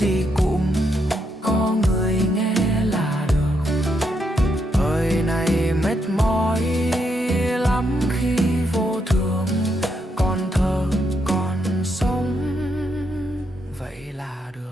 gì cũng có người nghe là được. Đời này mệt mỏi lắm khi vô thường, còn thở còn sống vậy là được.